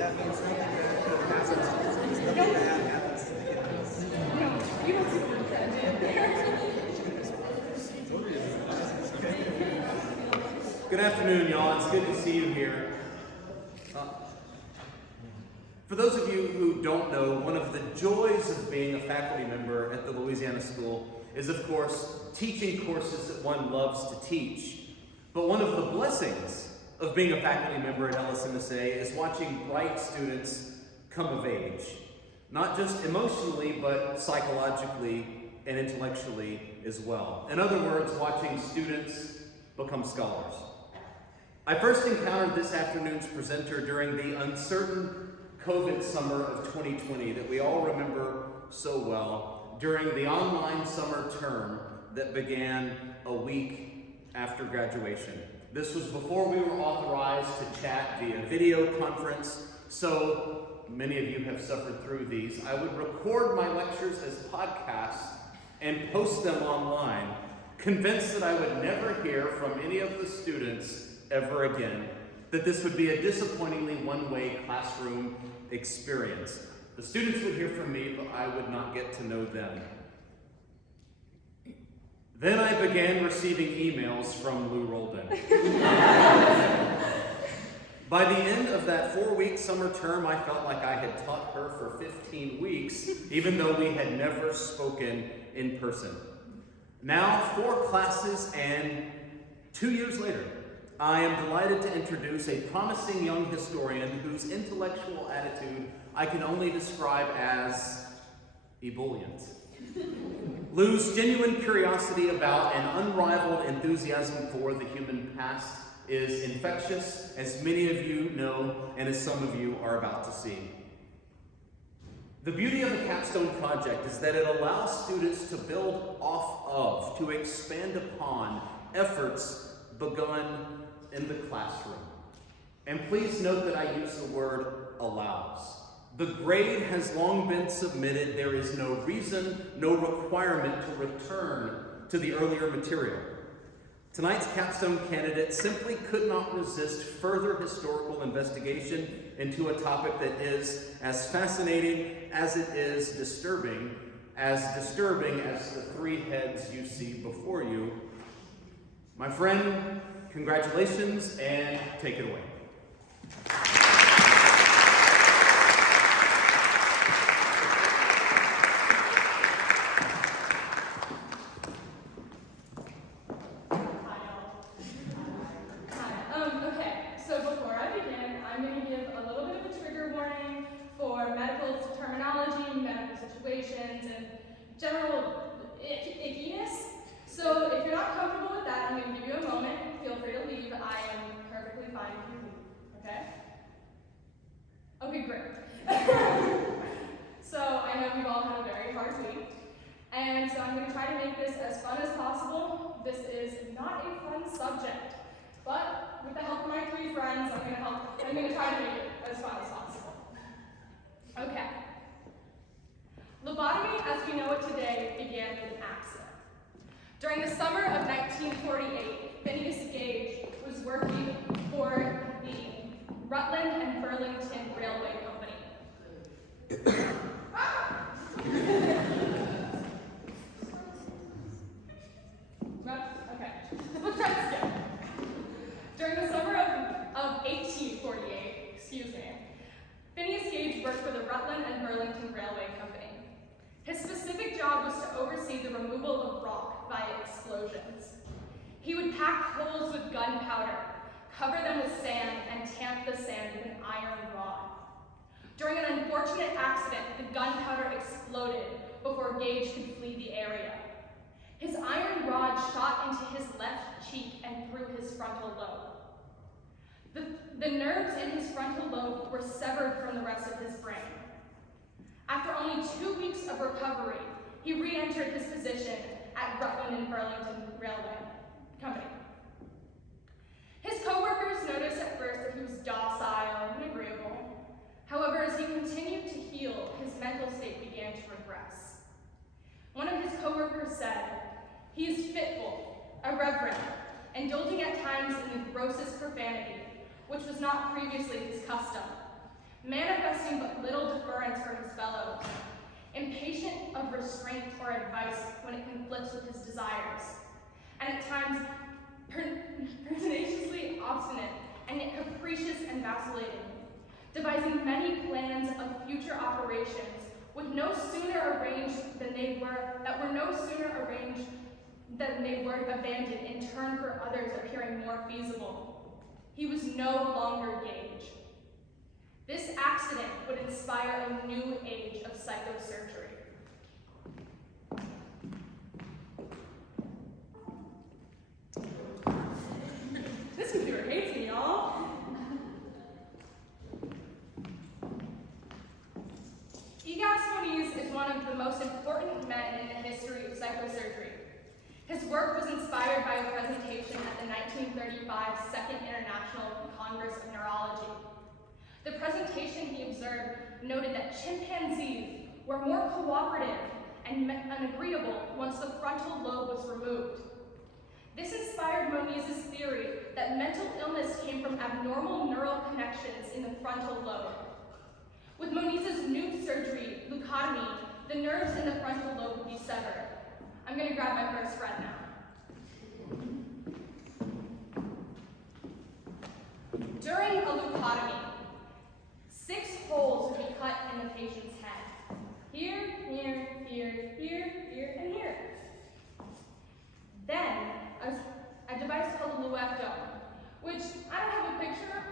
That means something good happens. Something bad happens to the kids. No, you don't see the tragedy. Good afternoon, y'all. It's good to see you here. For those of you who don't know, one of the joys of being a faculty member at the Louisiana School is, of course, teaching courses that one loves to teach. But one of the blessings of being a faculty member at LSMSA is watching bright students come of age. Not just emotionally, but psychologically and intellectually as well. In other words, watching students become scholars. I first encountered this afternoon's presenter during the uncertain COVID summer of 2020 that we all remember so well, during the online summer term that began a week after graduation. This was before we were authorized to chat via video conference, so many of you have suffered through these. I would record my lectures as podcasts and post them online, convinced that I would never hear from any of the students ever again, that this would be a disappointingly one-way classroom experience. The students would hear from me, but I would not get to know them. Then I began receiving emails from Lou Roldan. By the end of that 4-week summer term, I felt like I had taught her for 15 weeks, even though we had never spoken in person. Now, 4 classes and 2 years later, I am delighted to introduce a promising young historian whose intellectual attitude I can only describe as ebullient. Lou's genuine curiosity about and unrivaled enthusiasm for the human past is infectious, as many of you know, and as some of you are about to see. The beauty of the capstone project is that it allows students to build off of, to expand upon efforts begun in the classroom. And please note that I use the word allows. The grade has long been submitted. There is no reason, no requirement to return to the earlier material. Tonight's capstone candidate simply could not resist further historical investigation into a topic that is as fascinating as it is disturbing as the 3 heads you see before you. My friend, congratulations, and take it away. Okay, so before I begin, I'm going to give a little bit of a trigger warning for medical terminology, medical situations, and general ickiness. So if you're not comfortable with that, I'm going to give you a moment. Feel free to leave. I am perfectly fine if you leave. Okay? Okay, great. So I know you've all had a very hard week. And so I'm going to try to make this as fun as possible. This is not a fun subject. But with the help of my 3 friends, I'm going to try to make it as fun as possible. Okay. Lobotomy, as we know it today, began with an accident. During the summer of 1948, Phineas Gage was working for the Rutland and Burlington Railway Company. Okay, let's try this again. During the summer of 1848, Phineas Gage worked for the Rutland and Burlington Railway Company. His specific job was to oversee the removal of rock via explosions. He would pack holes with gunpowder, cover them with sand, and tamp the sand with an iron rod. During an unfortunate accident, the gunpowder exploded before Gage could flee the area. His iron rod shot into his left cheek and through his frontal lobe. The nerves in his frontal lobe were severed from the rest of his brain. After only 2 weeks of recovery, he re-entered his position at Rutland and Burlington Railway Company. His co-workers noticed at first that he was docile and agreeable. However, as he continued to heal, his mental state began to regress. One of his co-workers said, "He is fitful, irreverent, indulging at times in the grossest profanity, which was not previously his custom. expressing but little deference for his fellows, impatient of restraint or advice when it conflicts with his desires, and at times pertinaciously obstinate and yet capricious and vacillating, devising many plans of future operations with no sooner arranged than they were abandoned in turn for others appearing more feasible. He was no longer Gage. This accident would inspire a new age of psychosurgery. This computer hates me, y'all. Moniz is one of the most important men in the history of psychosurgery. His work was inspired by a presentation at the 1935 Second International Congress of Neurology. The presentation, he observed, noted that chimpanzees were more cooperative and agreeable once the frontal lobe was removed. This inspired Moniz's theory that mental illness came from abnormal neural connections in the frontal lobe. With Moniz's new surgery, leucotomy, the nerves in the frontal lobe would be severed. I'm going to grab my first friend now. During a leucotomy, 6 holes would be cut in the patient's head. Here, here, here, here, here, and here. Then, a device called a luectome, which I don't have a picture,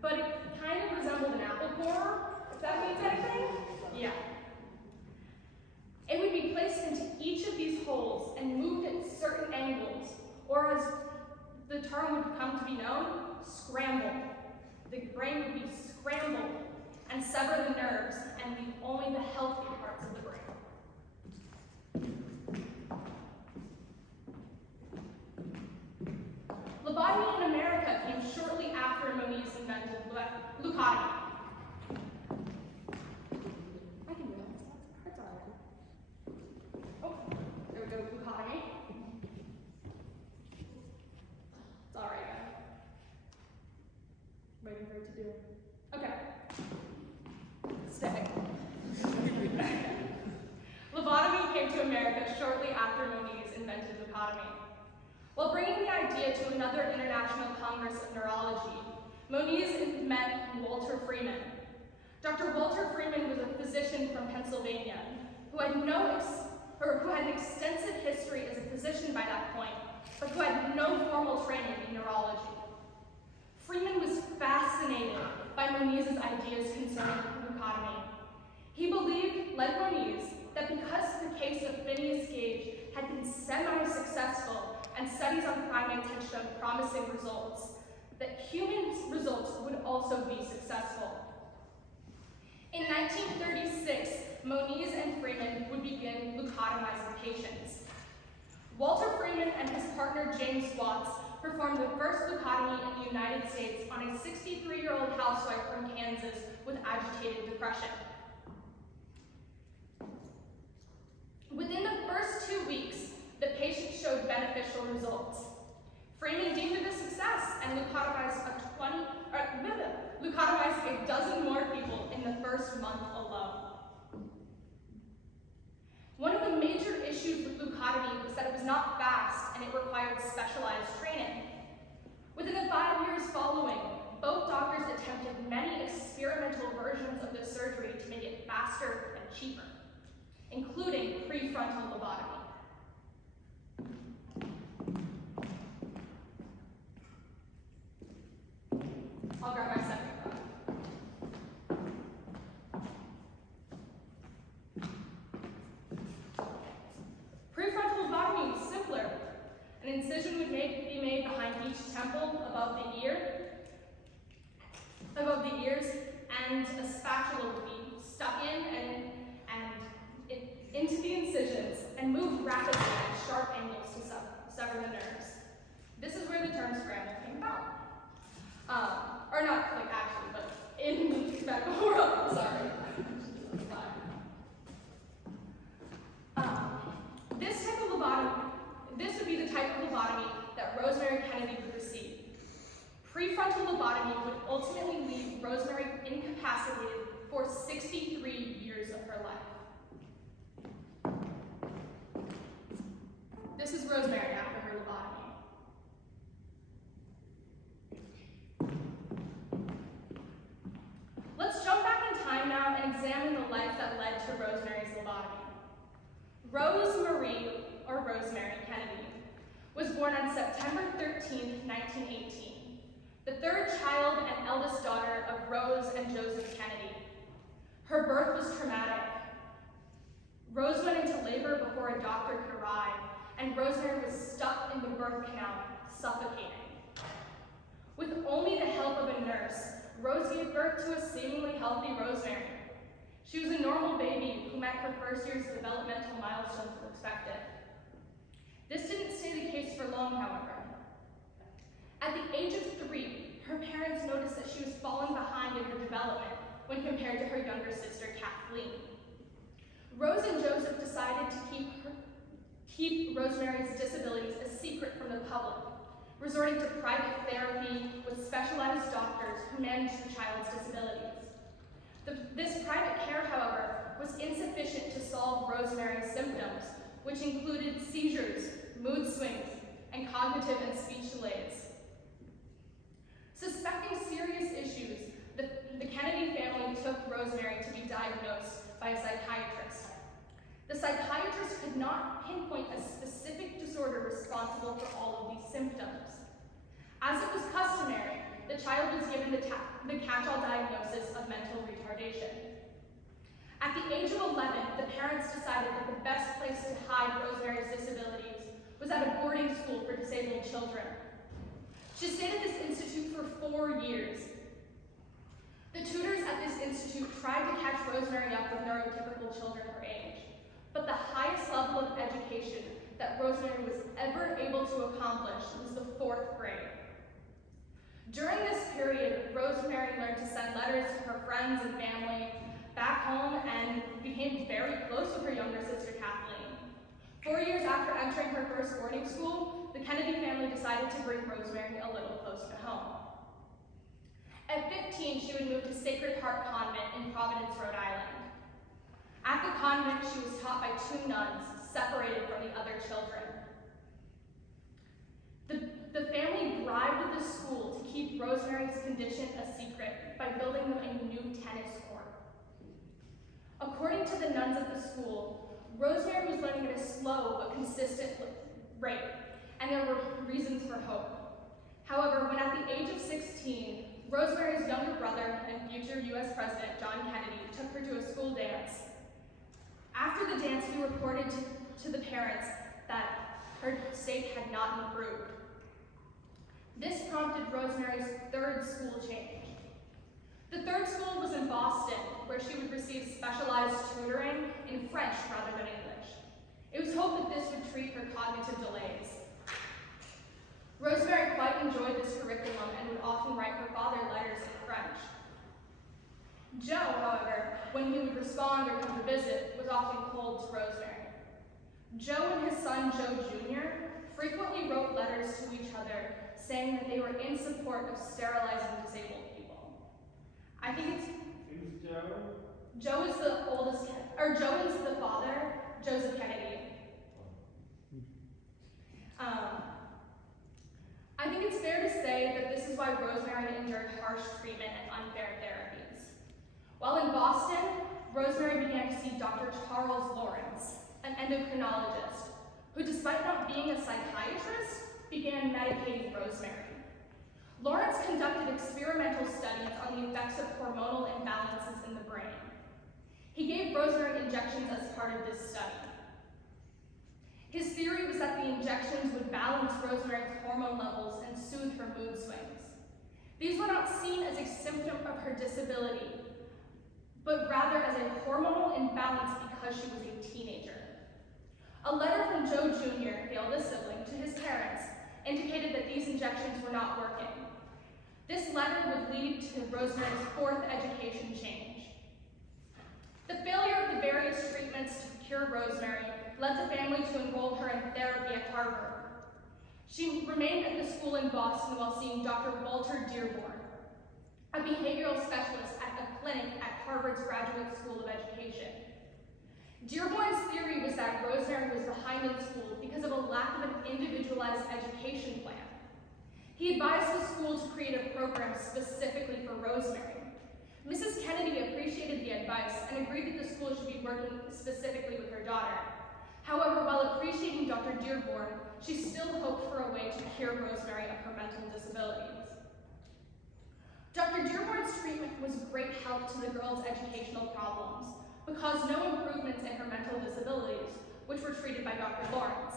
but it kind of resembled an apple corer, if that means anything. Yeah. It would be placed into each of these holes and moved at certain angles, or as the term would come to be known, scrambled. The brain would be scrambled and sever the nerves and leave only the healthy parts of the brain. Lobotomy in America came shortly after Moniz invented leucotomy. I can do that. That's all right. Oh, there we go, leucotomy. It's all right, guys. Waiting for it to do. Okay. Stay. Lobotomy came to America shortly after Moniz invented leucotomy. While bringing the idea to another International Congress of Neurology, Moniz met Walter Freeman. Dr. Walter Freeman was a physician from Pennsylvania who had an extensive history as a physician by that point, but who had no formal training in neurology. Freeman was fascinated by Moniz's ideas concerning leucotomy. He believed, like Moniz, that because the case of Phineas Gage had been semi-successful and studies on primates had shown promising results, that human results would also be successful. In 1936, Moniz and Freeman would begin leucotomizing patients. Walter Freeman and his partner James Watts performed the first leucotomy in the United States on a 63-year-old housewife from Kansas with agitated depression. Within the first 2 weeks, the patient showed beneficial results. Freeman deemed it a success and leucotomized a dozen more people in the first month alone. One of the major issues with leucotomy was that it was not fast and it required specialized training. Within the 5 years following, both doctors attempted many experimental versions of the surgery to make it faster and cheaper, including prefrontal lobotomy. I'll grab my second thought. Prefrontal lobotomy was simpler. An incision would be made behind each temple above the ears, and a spatula would be stuck in and into the incisions and moved Let's jump back in time now and examine the life that led to Rosemary's lobotomy. Rosemary Kennedy, was born on September 13, 1918, the third child and eldest daughter of Rose and Joseph Kennedy. Her birth was traumatic. Rose went into labor before a doctor could arrive, and Rosemary was stuck in the birth canal, suffocating. With only the help of a nurse, Rose gave birth to a seemingly healthy Rosemary. She was a normal baby who met her first year's developmental milestones as expected. This didn't stay the case for long, however. At the age of 3, her parents noticed that she was falling behind in her development when compared to her younger sister, Kathleen. Rose and Joseph decided to keep Rosemary's disabilities a secret from the public, resorting to private therapy with specialized doctors who managed the child's disabilities. This private care, however, was insufficient to solve Rosemary's symptoms, which included seizures, mood swings, and cognitive and speech delays. Suspecting serious issues, the Kennedy family took Rosemary to be diagnosed by a psychiatrist. The psychiatrist could not pinpoint a specific disorder responsible for all of these symptoms. As it was customary, the child was given the catch-all diagnosis of mental retardation. At the age of 11, the parents decided that the best place to hide Rosemary's disabilities was at a boarding school for disabled children. She stayed at this institute for 4 years. The tutors at this institute tried to catch Rosemary up with neurotypical children her age, but the highest level of education that Rosemary was ever able to accomplish was the 4th grade. During this period, Rosemary learned to send letters to her friends and family back home and became very close with her younger sister, Kathleen. 4 years after entering her first boarding school, the Kennedy family decided to bring Rosemary a little closer to home. At 15, she would move to Sacred Heart Convent in Providence, Rhode Island. At the convent, she was taught by 2 nuns, separated from the other children. The family bribed the school to keep Rosemary's condition a secret by building them a new tennis court. According to the nuns at the school, Rosemary was learning at a slow but consistent rate, and there were reasons for hope. However, when at the age of 16, Rosemary's younger brother and future U.S. President John Kennedy took her to a school dance. After the dance, he reported to the parents that her state had not improved. This prompted Rosemary's 3rd school change. The 3rd school was in Boston, where she would receive specialized tutoring in French rather than English. It was hoped that this would treat her cognitive delays. Rosemary quite enjoyed this curriculum and would often write her father letters in French. Joe, however, when he would respond or come to visit, was often cold to Rosemary. Joe and his son, Joe Jr., frequently wrote letters to each other saying that they were in support of sterilizing disabled people. I think it's... Who's Joe? Joe is the oldest, or Joe is the father, Joseph Kennedy. I think it's fair to say that this is why Rosemary endured harsh treatment and unfair therapies. While in Boston, Rosemary began to see Dr. Charles Lawrence, an endocrinologist, who despite not being a psychiatrist, began medicating Rosemary. Lawrence conducted experimental studies on the effects of hormonal imbalances in the brain. He gave Rosemary injections as part of this study. His theory was that the injections would balance Rosemary's hormone levels and soothe her mood swings. These were not seen as a symptom of her disability, but rather as a hormonal imbalance because she was a teenager. A letter from Joe Jr., the oldest sibling, to his parents indicated that these injections were not working. This letter would lead to Rosemary's 4th education change. The failure of the various treatments to cure Rosemary led the family to enroll her in therapy at Harvard. She remained at the school in Boston while seeing Dr. Walter Dearborn, a behavioral specialist at a clinic at Harvard's Graduate School of Education. Dearborn's theory was that Rosemary was behind in school because of a lack of an individualized education plan. He advised the school to create a program specifically for Rosemary. Mrs. Kennedy advice and agreed that the school should be working specifically with her daughter. However, while appreciating Dr. Dearborn, she still hoped for a way to cure Rosemary of her mental disabilities. Dr. Dearborn's treatment was great help to the girl's educational problems, but caused no improvements in her mental disabilities, which were treated by Dr. Lawrence.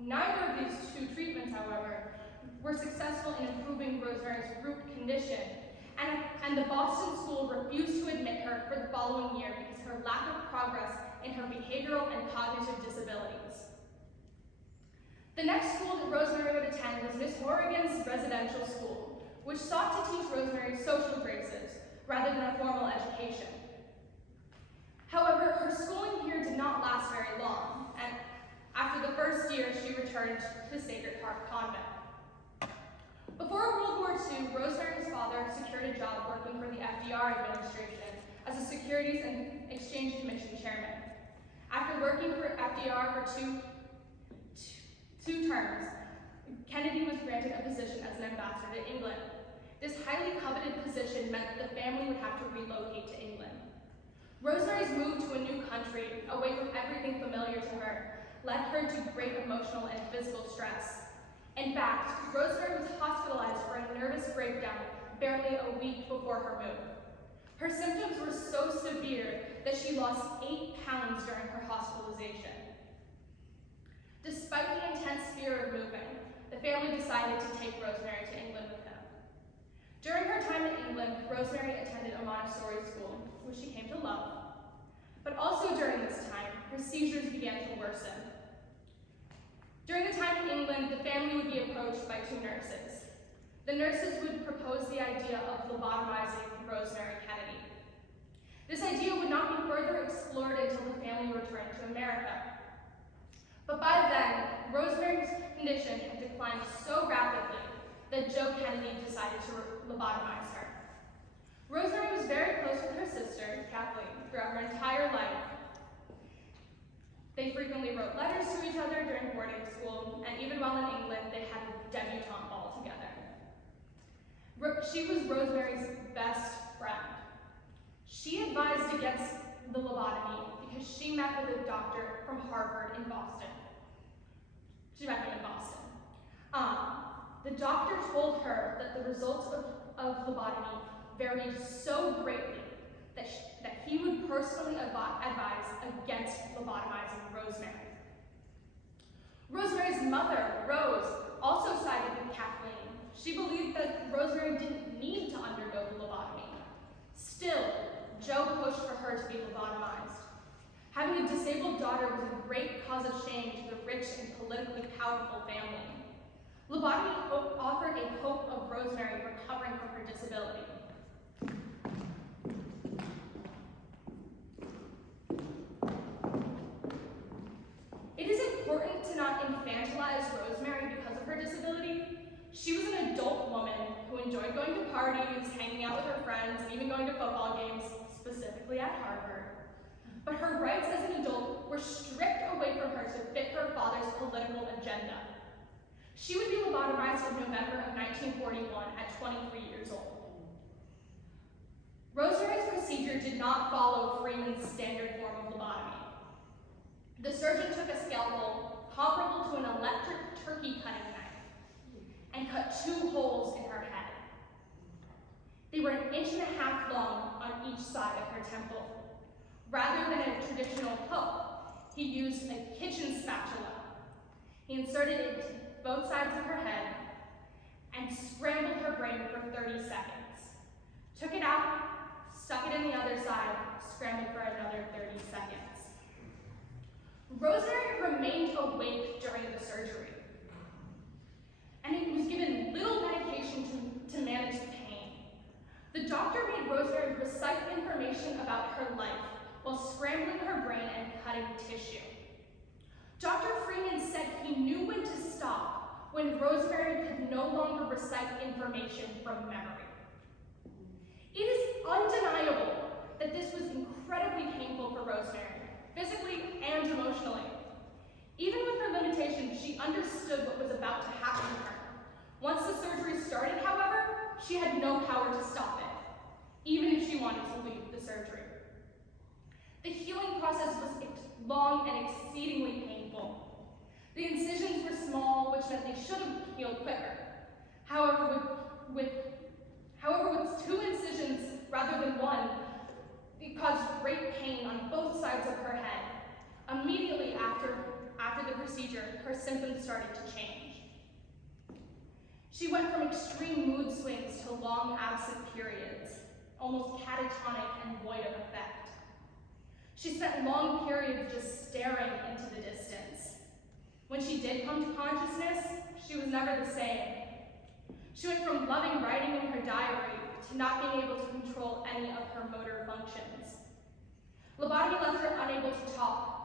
Neither of these two treatments, however, were successful in improving Rosemary's root condition, and the Boston school refused to admit her for the following year because of her lack of progress in her behavioral and cognitive disabilities. The next school that Rosemary would attend was Miss Horrigan's residential school, which sought to teach Rosemary social graces rather than a formal education. However, her schooling here did not last very long, and after the first year, she returned to Sacred Heart Convent. Before World War II, Rosemary's father secured a job working for the FDR administration as a Securities and Exchange Commission chairman. After working for FDR for two terms, Kennedy was granted a position as an ambassador to England. This highly coveted position meant that the family would have to relocate to England. Rosemary's move to a new country, away from everything familiar to her, led her to great emotional and physical stress. In fact, Rosemary was hospitalized for a nervous breakdown barely a week before her move. Her symptoms were so severe that she lost 8 pounds during her hospitalization. Despite the intense fear of moving, the family decided to take Rosemary to England with them. During her time in England, Rosemary attended a Montessori school, which she came to love. But also during this time, her seizures began to worsen. During the time in England, the family would be approached by 2 nurses. The nurses would propose the idea of lobotomizing Rosemary Kennedy. This idea would not be further explored until the family returned to America. But by then, Rosemary's condition had declined so rapidly that Joe Kennedy decided to lobotomize her. Rosemary was very close with her sister, Kathleen, throughout her entire life. They frequently wrote letters to each other during boarding school, and even while in England, they had a debutante ball together. She was Rosemary's best friend. She advised against the lobotomy because she met with a doctor from Harvard in Boston. She met him in Boston. The doctor told her that the results of lobotomy varied so greatly that he would personally advise against lobotomizing Rosemary. Rosemary's mother, Rose, also sided with Kathleen. She believed that Rosemary didn't need to undergo the lobotomy. Still, Joe pushed for her to be lobotomized. Having a disabled daughter was a great cause of shame to the rich and politically powerful family. Lobotomy offered a hope of Rosemary recovering from her disability. It is important to not infantilize Rosemary because of her disability. She was an adult woman who enjoyed going to parties, hanging out with her friends, and even going to football games, specifically at Harvard. But her rights as an adult were stripped away from her to fit her father's political agenda. She would be lobotomized in November of 1941 at 23 years old. Rosemary's procedure did not follow Freeman's standard form of lobotomy. The surgeon took a scalpel comparable to an electric turkey cutting knife and cut 2 holes in her head. They were 1.5 inches long on each side of her temple. Rather than a traditional hook, he used a kitchen spatula. He inserted it into both sides of her head and scrambled her brain for 30 seconds. Took it out, stuck it in the other side, scrambled for another 30 seconds. Rosemary remained awake during the surgery, and he was given little medication to manage the pain. The doctor made Rosemary recite information about her life while scrambling her brain and cutting tissue. Dr. Freeman said he knew when to stop when Rosemary could no longer recite information from memory. It is undeniable that this was incredibly painful for Rosemary, physically and emotionally. Even with her limitations, she understood what was about to happen to her. Once the surgery started, however, she had no power to stop it, even if she wanted to leave the surgery. exceedingly painful. The incisions were small, which meant they should have healed quicker. However, with 2 incisions rather than 1, it caused great pain on both sides of her head. Immediately after the procedure, her symptoms started to change. She went from extreme mood swings to long absent periods, almost catatonic and void of effect. She spent long periods just staring into the distance. When she did come to consciousness, she was never the same. She went from loving writing in her diary to not being able to control any of her motor functions. Lobotomy left her unable to talk.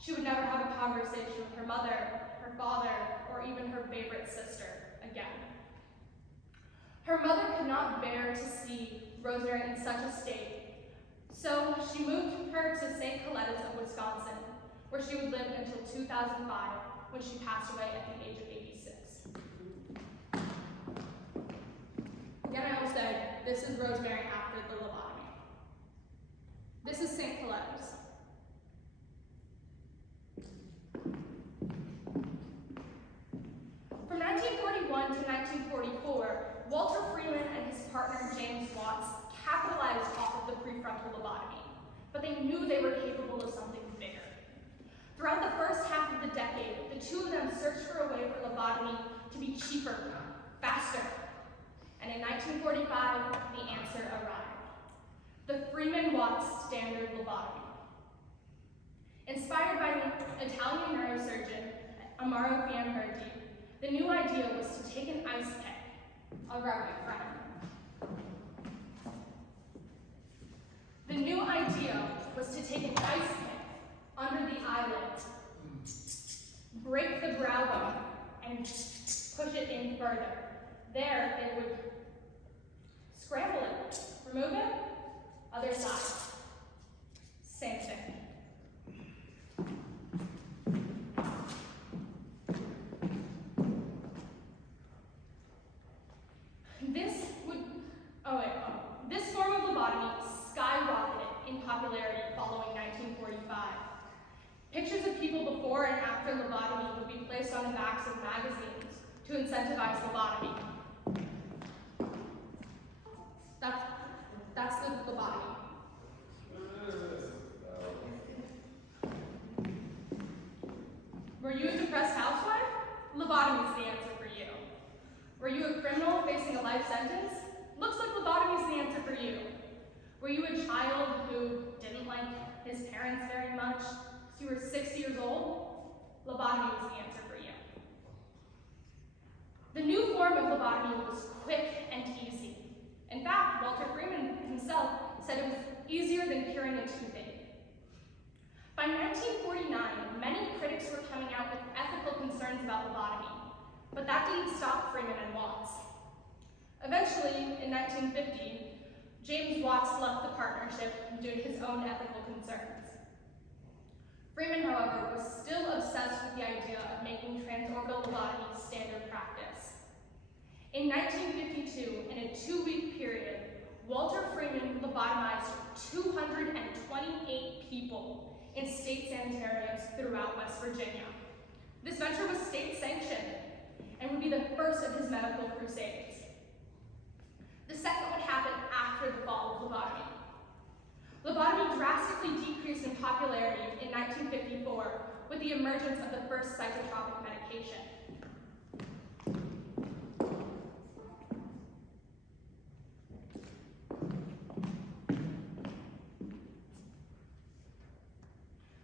She would never have a conversation with her mother, her father, or even her favorite sister again. Her mother could not bear to see Rosemary in such a state, so she moved her to St. Coletta's of Wisconsin, where she would live until 2005, when she passed away at the age of 86. Again, I will say, this is Rosemary after the lobotomy. This is St. Coletta's. From 1941 to 1944, Walter Freeman and his partner James Watts capitalized off of the prefrontal lobotomy, but they knew they were capable of something bigger. Throughout the first half of the decade, the two of them searched for a way for lobotomy to be cheaper, faster, and in 1945, the answer arrived. The Freeman-Watts standard lobotomy. Inspired by the Italian neurosurgeon Amaro Fiamberti, the new idea was to take an ice pick. I'll grab my friend. The new idea was to take an ice pick under the eyelid, break the brow bone, and push it in further. There, they would scramble it, remove it, other side. Same thing. This form of lobotomy skyrocketed in popularity following 1945. Pictures of people before and after lobotomy would be placed on the backs of magazines to incentivize lobotomy. That's the lobotomy. Were you a depressed housewife? Lobotomy is the answer for you. Were you a criminal facing a life sentence? Looks like lobotomy is the answer for you. Were you a child who didn't like his parents very much, so you were 6 years old? Lobotomy was the answer for you. The new form of lobotomy was quick and easy. In fact, Walter Freeman himself said it was easier than curing a toothache. By 1949, many critics were coming out with ethical concerns about lobotomy, but that didn't stop Freeman and Watts. Eventually, in 1950, James Watts left the partnership due to his own ethical concerns. Freeman, however, was still obsessed with the idea of making transorbital lobotomy standard practice. In 1952, in a 2-week period, Walter Freeman lobotomized 228 people in state sanitariums throughout West Virginia. This venture was state-sanctioned and would be the first of his medical crusades. The second would happen after the fall of lobotomy. Lobotomy drastically decreased in popularity in 1954 with the emergence of the first psychotropic medication.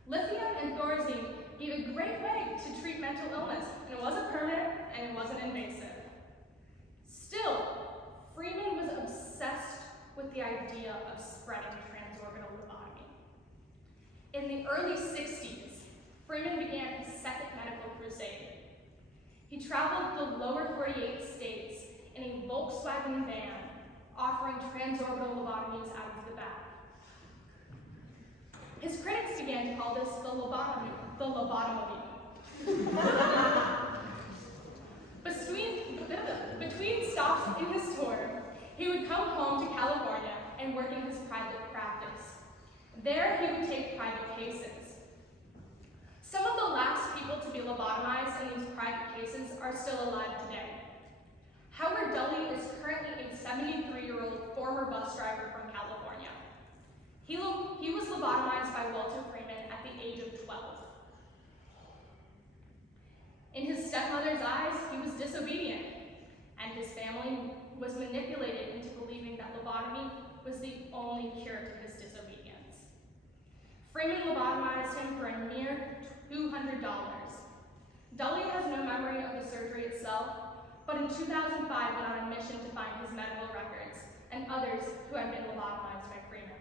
Lithium and thorazine gave a great way to treat mental illness, and it wasn't permanent and it wasn't invasive. Still, Freeman was obsessed with the idea of spreading transorbital lobotomy. In the early 60s, Freeman began his second medical crusade. He traveled the lower 48 states in a Volkswagen van, offering transorbital lobotomies out of the back. His critics began to call this the lobotomobile. Between stops in his tour, he would come home to California and work in his private practice. There, he would take private cases. Some of still alive today. Howard Dully is currently a 73-year-old former bus driver from California. He was lobotomized by Walter Freeman at the age of 12. In his stepmother's eyes, he was disobedient, and his family was manipulated into believing that lobotomy was the only cure to his disobedience. Freeman lobotomized him for a mere $200. Dully has no memory of the surgery itself, but in 2005 went on a mission to find his medical records and others who had been lobotomized by Freeman.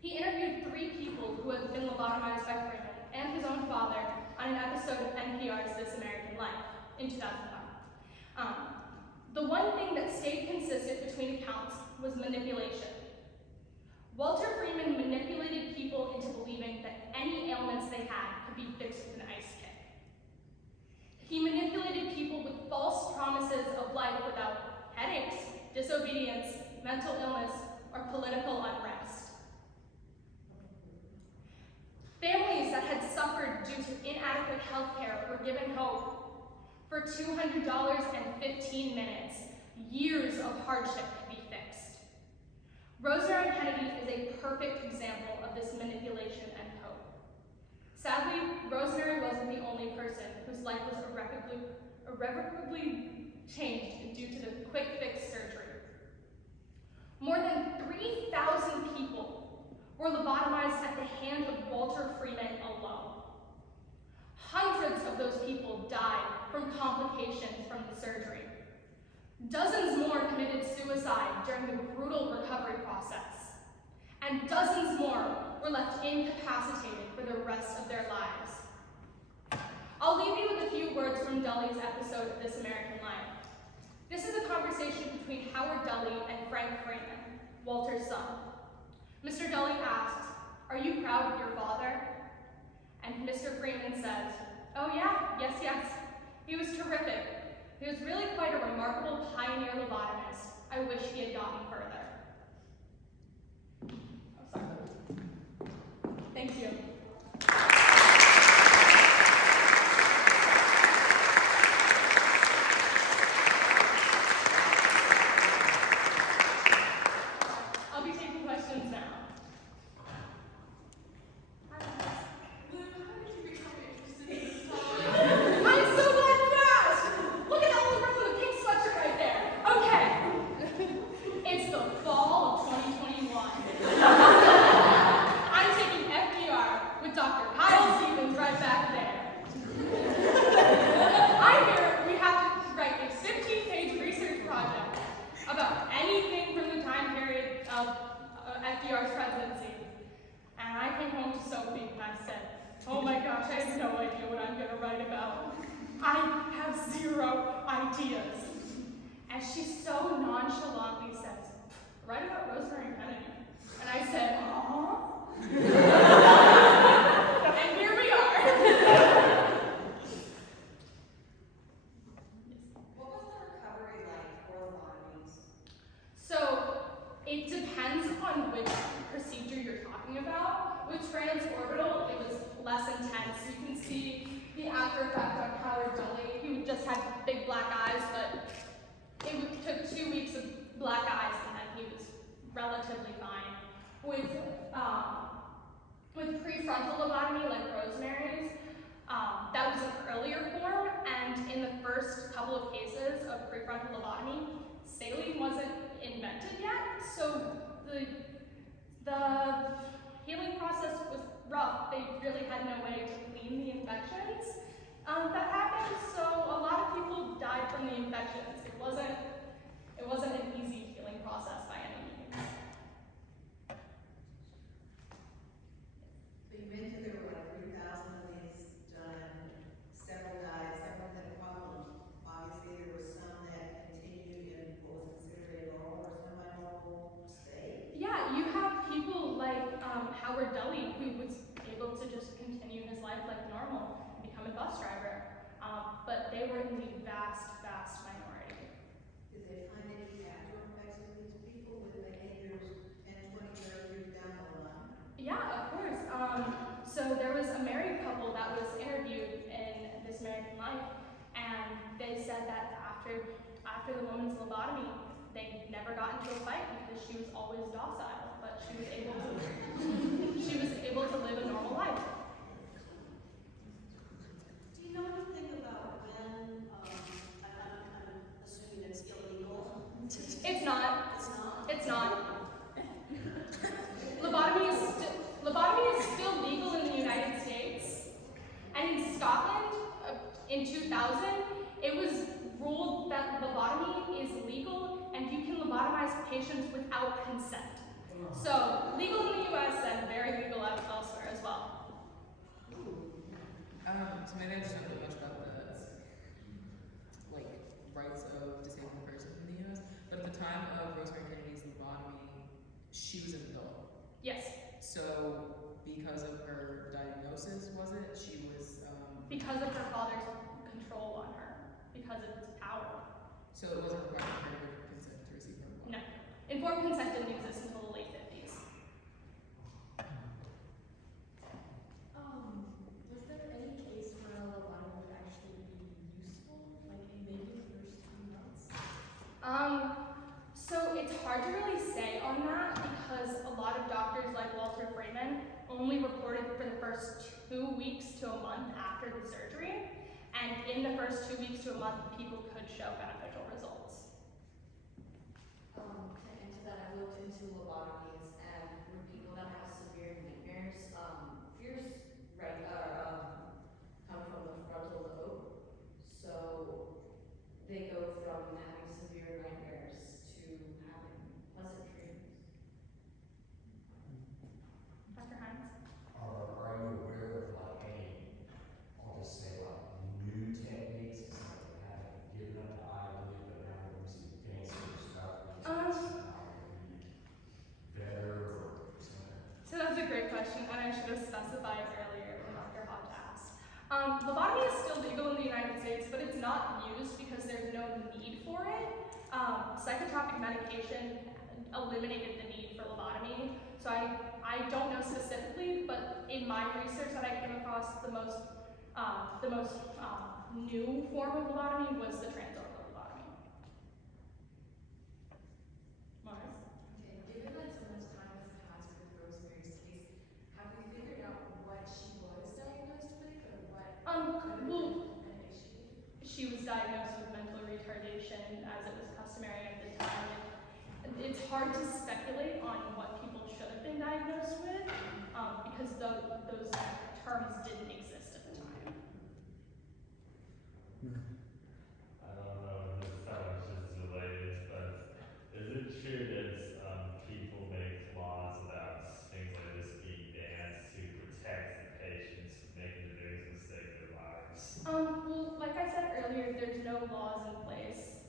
He interviewed 3 people who had been lobotomized by Freeman and his own father on an episode of NPR's This American Life in 2001. The one thing that stayed consistent between accounts was manipulation. Walter Freeman manipulated people into believing that any ailments they had could be fixed with an ice kick. He manipulated people with false promises of life without headaches, disobedience, mental illness, or political unrest. Families that had suffered due to inadequate health care were given hope. For $200 and 15 minutes, years of hardship could be fixed. Rosemary Kennedy is a perfect example of this manipulation and hope. Sadly, Rosemary wasn't the only person whose life was irrevocably changed due to the quick fix surgery. More than 3,000 people were lobotomized at the hand of Walter Freeman alone. Hundreds of those people died from complications from the surgery. Dozens more committed suicide during the brutal recovery process. And dozens more were left incapacitated for the rest of their lives. I'll leave you with a few words from Dully's episode of This American Life. This is a conversation between Howard Dully and Frank Freeman, Walter's son. Mr. Dully asks, "Are you proud of your father?" And Mr. Freeman says, "Oh yeah, yes. He was terrific. He was really quite a remarkable pioneer lobotomist. I wish he had gotten further." Oh, sorry. Thank you. I'll be taking questions now. And she so nonchalantly says, "Write about Rosemary Kennedy." And I said, and here we are. What was the recovery like for lobotomies? So it depends on which procedure you're talking about. With transorbital, it was less intense. You can see the after effect on Howard Dully. He just had big black eyes, but it took 2 weeks of black eyes and then he was relatively fine. With prefrontal lobotomy, like Rosemary's, that was an earlier form, and in the first couple of cases of prefrontal lobotomy, saline wasn't invented yet, so the healing process was rough. They really had no way to clean the infections that happened, so a lot of people died from the infections. It wasn't an easy healing process by any means. So you mentioned there were like 3,000 of these done, several died, several had a problem. Obviously there were some that continued in what was considered a normal or semi-normal state. Yeah, said that after the woman's lobotomy, they never got into a fight because she was always docile, but she was able to live a normal life. Do you know anything about when, I'm assuming it's illegal? It's not. It's not? It's not. Lobotomy is still legal in the United States, and in Scotland, in 2000, it was ruled that lobotomy is legal, and you can lobotomize patients without consent. So legal in the U.S. and very legal elsewhere as well. So maybe I just don't know much about the rights of disabled persons in the U.S. But at the time of Rosemary Kennedy's lobotomy, she was an adult. Yes, So because of her diagnosis, was it? She was. because of her father's control on her, because of his power. So it wasn't required for her to consent to receive her lobotomy. No, informed consent didn't exist until the late 50s. Was there any case where a lobotomy would actually be useful, like in maybe the first 2 months? So it's hard to really say on that because a lot of doctors like Walter Freeman only reported for the first 2 weeks to a month after the surgery. And in the first 2 weeks to a month, people could show beneficial results. To answer that, I looked into lobotomies, and for people that have severe nightmares, fears come from the frontal lobe. So they go from having severe nightmares to having pleasant dreams. Dr. Hines? Are you aware of any, I'll just say new techniques, like having given up the eyelid, but now we're using fancier stuff, better or something? So that's a great question, and I should have specified earlier when Dr. Hodge asked. Lobotomy is still legal in the United States, but it's not used because there's no need for it. Psychotropic medication eliminated the need for lobotomy, so I don't know specifically, but in my research that I came across, the most new form of lobotomy was the transorbital lobotomy. Mars? Okay, given that so much time has passed with Rosemary's case, have we figured out what she was diagnosed with or what could have Well, been an issue? she was diagnosed with mental retardation as it was customary at the time. It's hard to speculate on what people should have been diagnosed with because those terms didn't exist at the time. I don't know if how much is related, but is it true that people make laws about things like this being banned to protect the patients from making the biggest mistake of their lives? Well, like I said earlier, there's no laws in place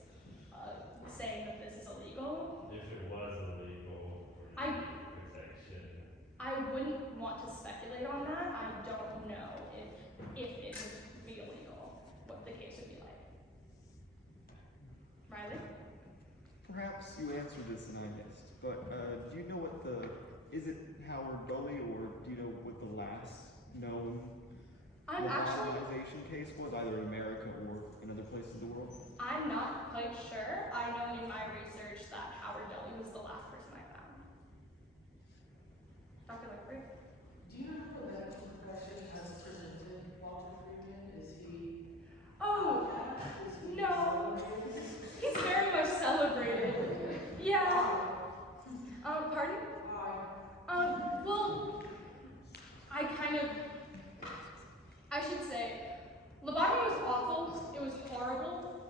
saying that this is illegal. If it was illegal, or protection. I wouldn't want to speculate on that. I don't know if it would be illegal, what the case would be like. Riley? Perhaps you answered this and I missed, but do you know is it Howard Gully, or do you know what the last known lobotomization case was, either in America or in other places in the world? I'm not quite sure. I know in my research that Howard Dilley was the last person I found. Dr. Leckrey? Do you know how the medical profession has presented Walter Freeman? Is he? Oh, no. He's very much celebrated. Yeah. Pardon? Well, I should say, lobotomy was awful, it was horrible,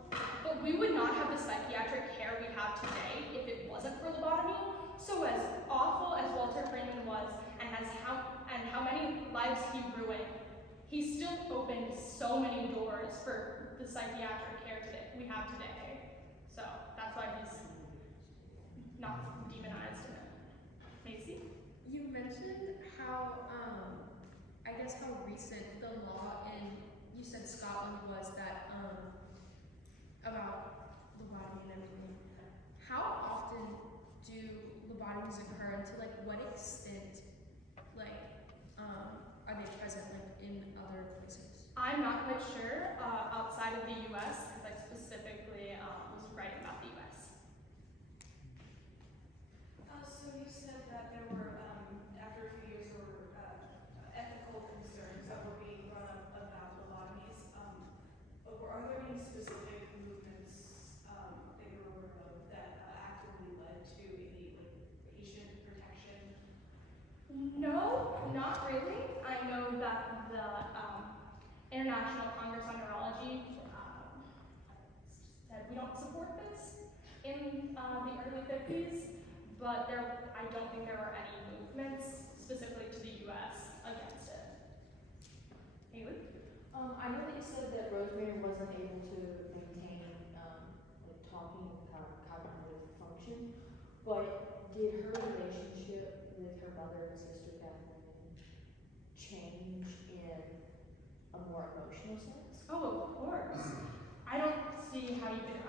but we would not have the psychiatric care we have today if it wasn't for lobotomy. So as awful as Walter Freeman was, and how many lives he ruined, he still opened so many doors for the psychiatric care we have today. So that's why he's not demonized in it. Macy? You mentioned how, I guess how recent the law in, you said Scotland was that, about lobotomy and everything. How often do lobotomies occur, and to what extent, are they present, in other places? I'm not quite sure outside of the US, because I not really. I know that the International Congress on Neurology said we don't support this in the early 50s, but I don't think there were any movements specifically to the US against it. Haley? I know that you said that Rosemary wasn't able to maintain, like talking and cognitive function, but did her relationship with her mother and sister Kathleen change in a more emotional sense? Oh, of course. I don't see how you could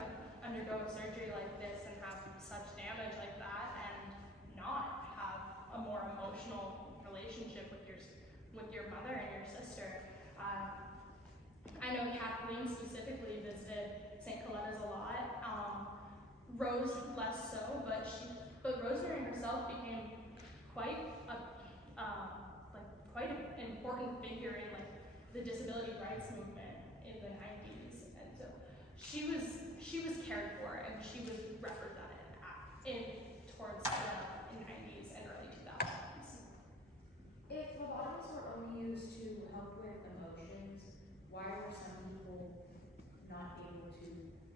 undergo a surgery like this and have such damage like that and not have a more emotional relationship with your mother and your sister. I know Kathleen specifically visited St. Coletta's a lot. Rose less so, but Rosemary herself became quite an important figure in like the disability rights movement in the 90s, and so she was cared for and she was represented towards the 90s and early 2000s. If lobotomies were only used to help with emotions, why are some people not able to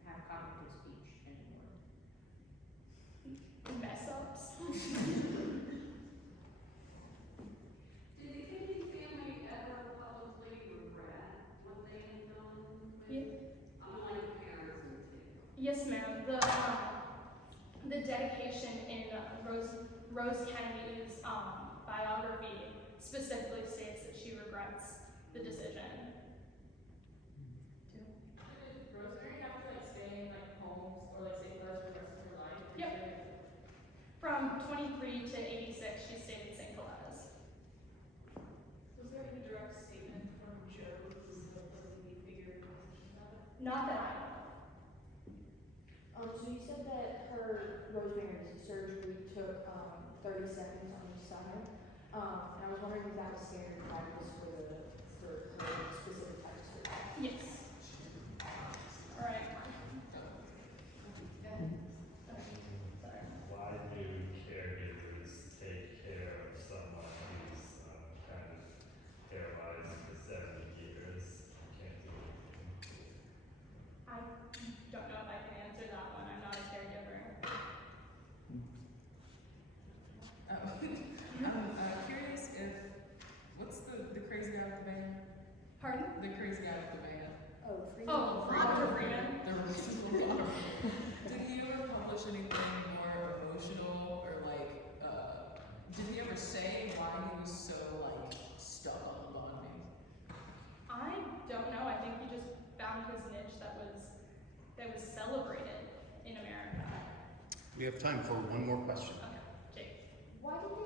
have cognitive speech anymore? Mess ups. Did the Kennedy family ever publicly regret what they had done? Yeah. Unlike parents and things. Yes, ma'am. The dedication in Rose Kennedy's biography specifically states that she regrets the decision. Did Rosemary have to like stay in like homes or like safe for the rest of her life? Yep. From 23 to 86, she stayed in St. Coletta's. Was there any direct statement from Joe, who's the publicly figure in the Not that I know of. So you said that Rosemary's surgery took 30 seconds on each side. And I was wondering if that was standard practice for her specific type of surgery. Yes. All right. Why do caregivers take care of someone who's kind of paralyzed for 70 years? Can't do anything. I don't know if I can answer that one. I'm not a caregiver. I'm curious what's the crazy guy with the band? Pardon? The crazy guy with the band. Oh, Freeman. Oh, Dr. Freeman. The original Rosemary. Did he ever publish anything more emotional or like, did he ever say why he was so like stuck on bonding? I don't know. I think he just found his niche that was celebrated in America. We have time for one more question. Okay, Jake. Why did they